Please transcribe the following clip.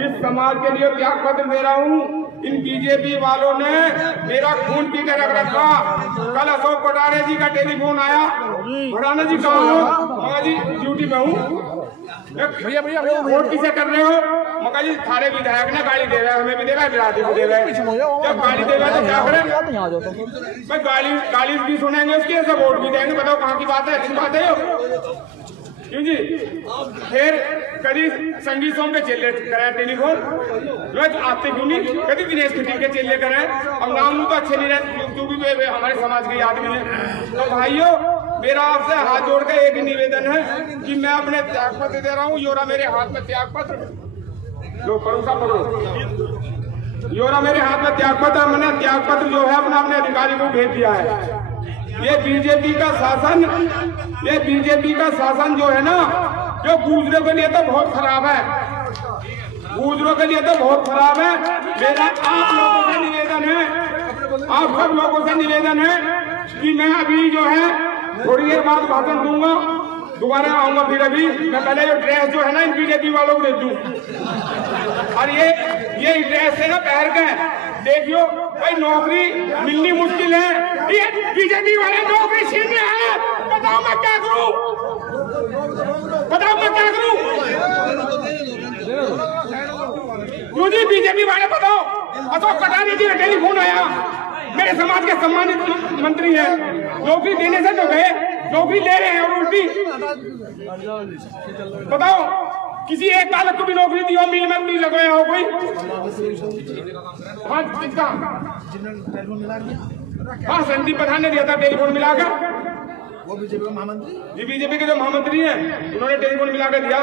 इस समाज के लिए त्याग पत्र दे रहा हूँ। इन बीजेपी वालों ने मेरा खून पी के रख रखा। कल अशोक कटारे जी का टेलीफोन आया, भड़ाना जी कहाँ हो? मगा जी ड्यूटी में हूँ। भैया वोट किसे कर रहे हो? मगा जी थारे विधायक ने गाली दे रहा है, हमें भी दे रहा है, बिरादरी को दे रहा है। जब गाली दे रहा है तो क्या करें? भाई गाली भी सुनेंगे उसकी, ऐसे वोट भी देंगे। बताओ कहाँ की बात है? अच्छी बात है क्यों जी? फिर कभी संगीत सोम के चेले कराए टेलीफोन, रोज आते क्यों नहीं? कभी दिनेश खटी के चेले कराए। अब नाम तो अच्छे नहीं रहे, तू भी हमारे समाज के आदमी है। तो भाइयों, मेरा आपसे हाथ जोड़ के एक निवेदन है कि मैं अपने त्याग पत्र दे रहा हूँ। योरा मेरे हाथ में त्याग पत्र लो, परोसा पढ़ो। योरा मेरे हाथ में त्याग पत्र, मैंने त्याग पत्र जो है अपने अधिकारी को भेज दिया है। ये बीजेपी का शासन जो है ना, जो गुजरों के लिए तो बहुत खराब है, गुजरों के लिए तो बहुत खराब है। मेरा आप लोगों से निवेदन है, आप सब लोगों से निवेदन है कि मैं अभी जो है थोड़ी देर बाद भाषण दूंगा, दोबारा आऊंगा। फिर अभी मैं पहले जो ड्रेस जो है ना इन बीजेपी वालों को दे दूं, और ये ड्रेस है ना पहन के देखियो भाई, नौकरी मिलनी मुश्किल है। ये बीजेपी वाले नौकरी छीन रहे हैं। बताओ मैं क्या करूं? क्यों जी बीजेपी वाले? बताओ। अशोक कटारे जी का टेलीफोन आया, मेरे समाज के सम्मानित मंत्री हैं, नौकरी देने से तो गए, नौकरी ले रहे हैं और उल्टी। बताओ किसी एक बालक को भी नौकरी दी हो, मिल में नहीं लगाया हो कोई? हाँ संदीप प्रधान ने दिया था टेलीफोन मिलाकर, वो बीजेपी के महामंत्री जी, बीजेपी के जो महामंत्री हैं उन्होंने टेलीफोन मिलाकर दिया।